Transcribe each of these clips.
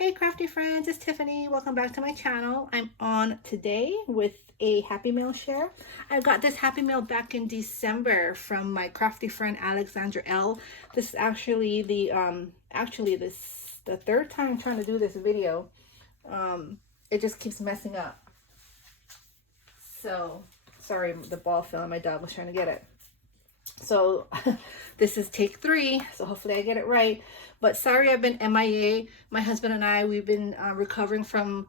Hey crafty friends, it's Tiffany. Welcome back to my channel. I'm on today with a Happy Mail share. I got this Happy Mail back in December from my crafty friend Alexandra L. This is actually the the third time I'm trying to do this video. It just keeps messing up. So sorry, the ball fell and my dog was trying to get it. So this is take 3, so hopefully I get it right. But sorry I've been MIA. My husband and I, we've been recovering from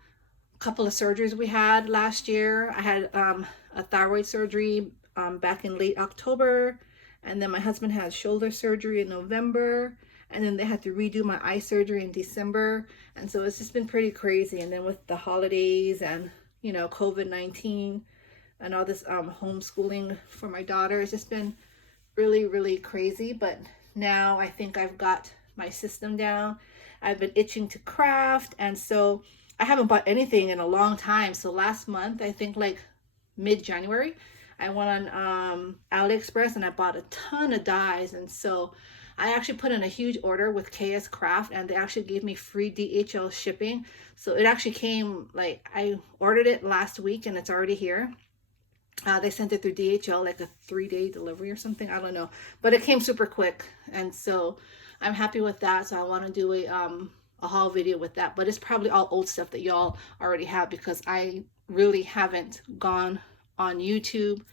a couple of surgeries we had last year. I had a thyroid surgery back in late October, and then my husband had shoulder surgery in November, and then they had to redo my eye surgery in December. And so it's just been pretty crazy. And then with the holidays and, you know, COVID-19 and all this homeschooling for my daughter, it's just been really crazy. But now I think I've got my system down. I've been itching to craft, and so I haven't bought anything in a long time. So last month, I think like mid-January, I went on AliExpress and I bought a ton of dies. And so I actually put in a huge order with KS Craft, and they actually gave me free DHL shipping. So it actually came, like, I ordered it last week and it's already here. They sent it through DHL, like a 3-day delivery or something. I don't know, but it came super quick, and so I'm happy with that. So I want to do a haul video with that, but it's probably all old stuff that y'all already have, because I really haven't gone on YouTube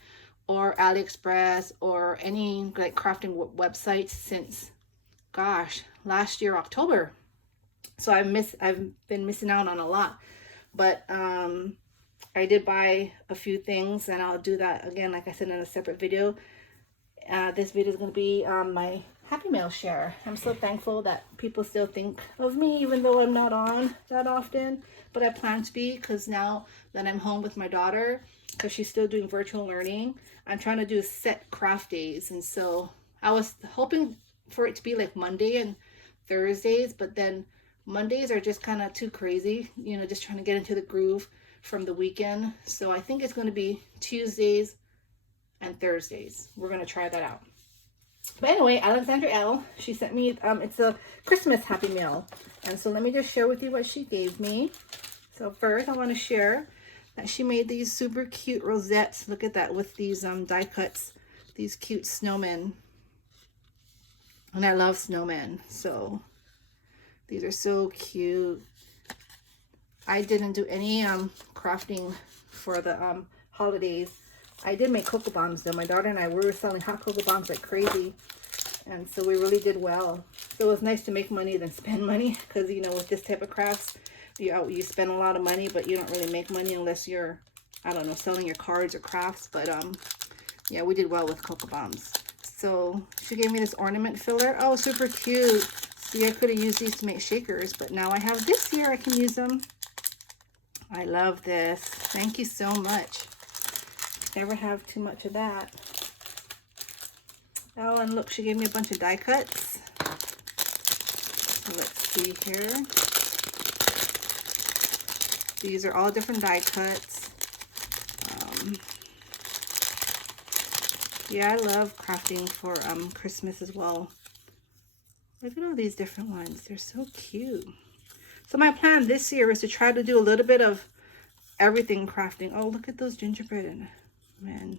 or AliExpress or any like crafting websites since, gosh, last year October. So I've been missing out on a lot, but I did buy a few things, and I'll do that again, like I said, in a separate video. This video is going to be my Happy Mail share. I'm so thankful that people still think of me, even though I'm not on that often. But I plan to be, because now that I'm home with my daughter, because she's still doing virtual learning, I'm trying to do set craft days. And so I was hoping for it to be like Monday and Thursdays, but then Mondays are just kind of too crazy, you know, just trying to get into the groove from the weekend. So I think it's going to be Tuesdays and Thursdays. We're going to try that out. But anyway, Alexandra L, she sent me, it's a Christmas Happy Mail. And so let me just share with you what she gave me. So first I want to share that she made these super cute rosettes. Look at that, with these die cuts, these cute snowmen. And I love snowmen, so these are so cute. I didn't do any crafting for the holidays. I did make cocoa bombs though. My daughter and I, we were selling hot cocoa bombs like crazy, and so we really did well. So it was nice to make money than spend money, because you know, with this type of crafts, you spend a lot of money, but you don't really make money unless you're, I don't know, selling your cards or crafts. But yeah, we did well with cocoa bombs. So she gave me this ornament filler. Oh, super cute. See, I could have used these to make shakers, but now I have this here, I can use them. I love this. Thank you so much. Never have too much of that. Oh, and look, she gave me a bunch of die cuts. So let's see here. These are all different die cuts. Yeah, I love crafting for Christmas as well. Look at all these different ones. They're so cute. So my plan this year is to try to do a little bit of everything crafting. Oh, look at those gingerbread. Man,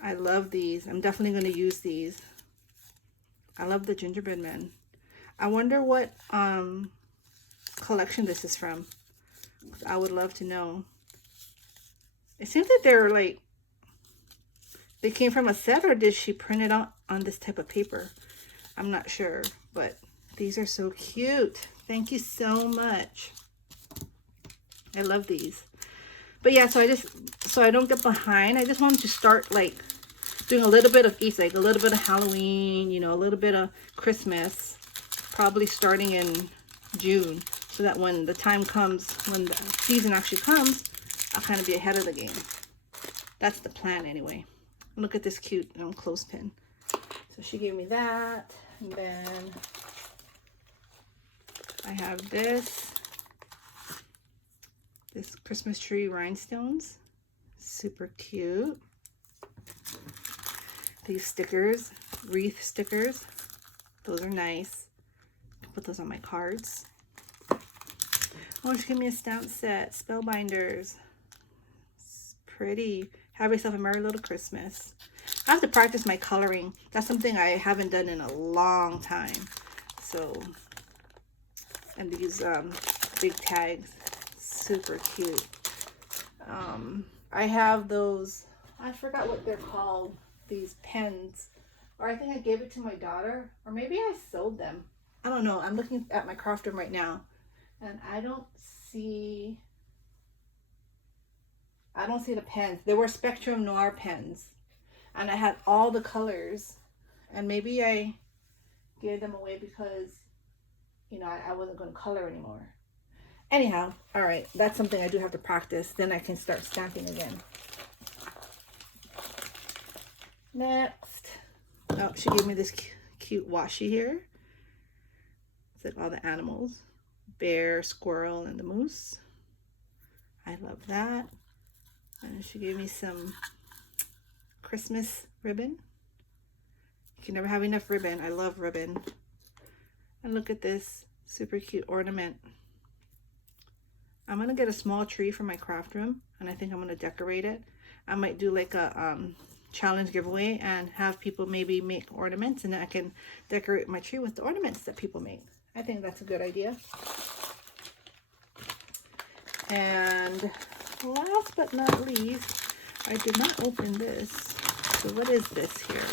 I love these. I'm definitely going to use these. I love the gingerbread men. I wonder what collection this is from. I would love to know. It seems that they're like, they came from a set, or did she print it out on this type of paper? I'm not sure, but these are so cute. Thank you so much. I love these. But yeah, so I don't get behind, I just wanted to start like doing a little bit of each, like a little bit of Halloween, you know, a little bit of Christmas, probably starting in June, so that when the time comes, when the season actually comes, I'll kind of be ahead of the game. That's the plan anyway. Look at this cute clothespin. So she gave me that, and then I have this Christmas tree rhinestones. Super cute. These stickers, wreath stickers. Those are nice. put those on my cards. Oh, she gave me a stamp set, Spellbinders. It's pretty. Have yourself a Merry Little Christmas. I have to practice my coloring. That's something I haven't done in a long time. So, and these big tags, super cute. I have those, I forgot what they're called, these pens. Or I think I gave it to my daughter. Or maybe I sold them. I don't know. I'm looking at my craft room right now. And I don't see the pens. They were Spectrum Noir pens. And I had all the colors. And maybe I gave them away because, you know, I wasn't going to color anymore. Anyhow, all right. That's something I do have to practice. Then I can start stamping again. Next. Oh, she gave me this cute washi here. It's like all the animals. Bear, squirrel, and the moose. I love that. And she gave me some Christmas ribbon. You can never have enough ribbon. I love ribbon. And look at this super cute ornament. I'm gonna get a small tree for my craft room, and I think I'm gonna decorate it. I might do like a challenge giveaway and have people maybe make ornaments, and then I can decorate my tree with the ornaments that people make. I think that's a good idea. And last but not least, I did not open this. So what is this here?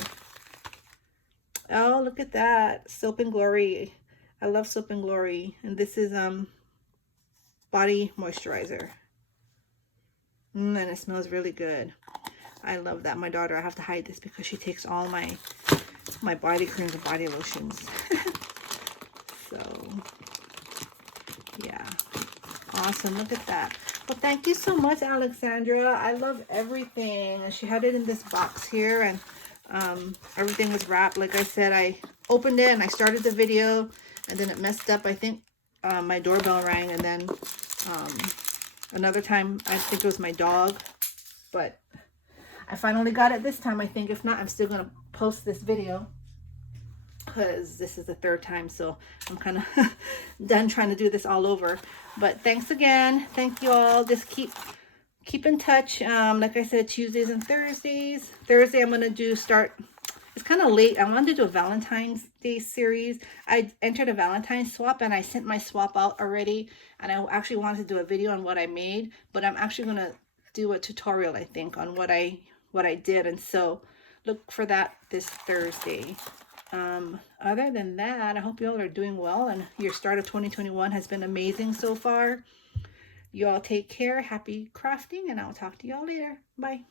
Oh, look at that. Soap and Glory. I love Soap and Glory. And this is body moisturizer. And it smells really good. I love that. My daughter, I have to hide this because she takes all my body creams and body lotions. So, yeah. Awesome. Look at that. Well, thank you so much, Alexandra. I love everything. And she had it in this box here, and everything was wrapped. Like I said, I opened it and I started the video, and then it messed up. I think my doorbell rang, and then another time I think it was my dog, but I finally got it this time. I think if not, I'm still gonna post this video because this is the third time, so I'm kind of done trying to do this all over. But thanks again. Thank you all. Just keep in touch. Like I said, Tuesdays and Thursdays. Thursday I'm gonna it's kind of late. I wanted to do a Valentine's Day series. I entered a Valentine's swap and I sent my swap out already, and I actually wanted to do a video on what I made, but I'm actually gonna do a tutorial, I think, on what I did, and so look for that this Thursday. Other than that, I hope you all are doing well, and your start of 2021 has been amazing so far. You all take care. Happy crafting, and I'll talk to you all later. Bye.